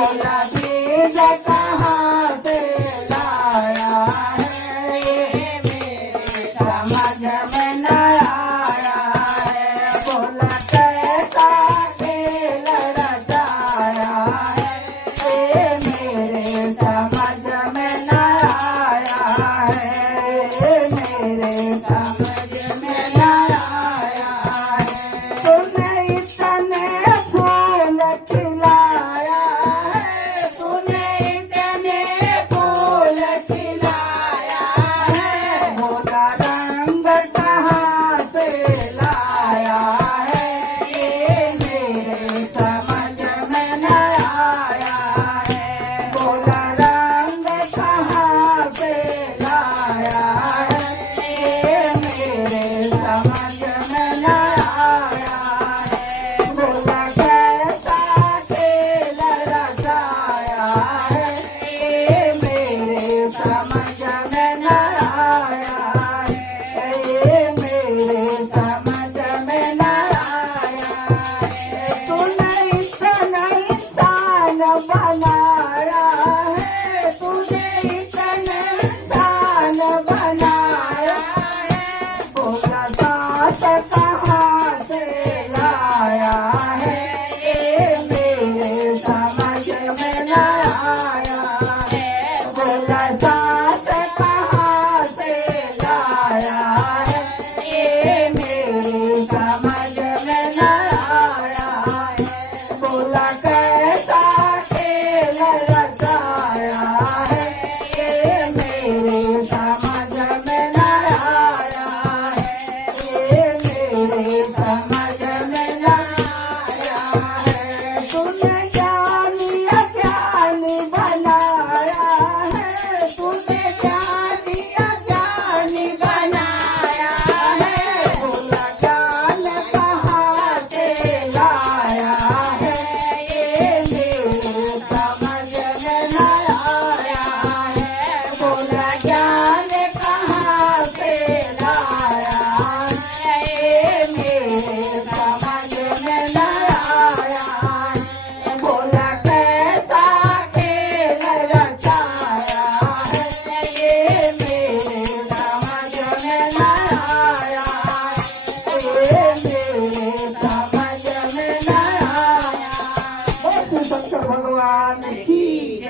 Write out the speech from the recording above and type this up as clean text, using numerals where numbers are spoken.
बोला बीज कहाँ से लाया है, ये मेरे समझ में न आया है। बोला कैसा खेल रचाया है, ये मेरे समझ में न आया है, ये मेरे समझ में न आया है। तूने इतने फूल खिलाया है, तूने इतने फूल खिलाया है, बोला रंग कहाँ से लाया है, ये मेरे समझ में न आया है। बोला रंग कहाँ से लाया है, ये मेरे समझ में न आया है। बोला कैसा खेल रचाया है, ये मेरे समझ में न आया है, ये मेरे समझ में न आया है। तूने इतना इंसान बनाया है, तूने इतना इंसान बनाया है, बोला साथ कहाँ से लाया है, ये मेरे समझ में न आया है। बोला साथ कहाँ से लाया है, ये मेरे समझ में न आया है। बोला कैसा खेल रचाया है, ये मेरे समझ में न आया है, ये मेरे समझ में न आया है। तूने ज्ञानी अज्ञानी बनाया है, तूने ज्ञानी अज्ञानी बनाया है, बोला ज्ञान कहाँ से लाया है, ये मेरे समझ में न आया है। बोला ज्ञान कहाँ से लाया है, ये मेरे समझ में न आया है। बोला कैसा खेल रचाया है, ये मेरे समझ में न आया है, ये मेरे समझ में न आया। भगवान की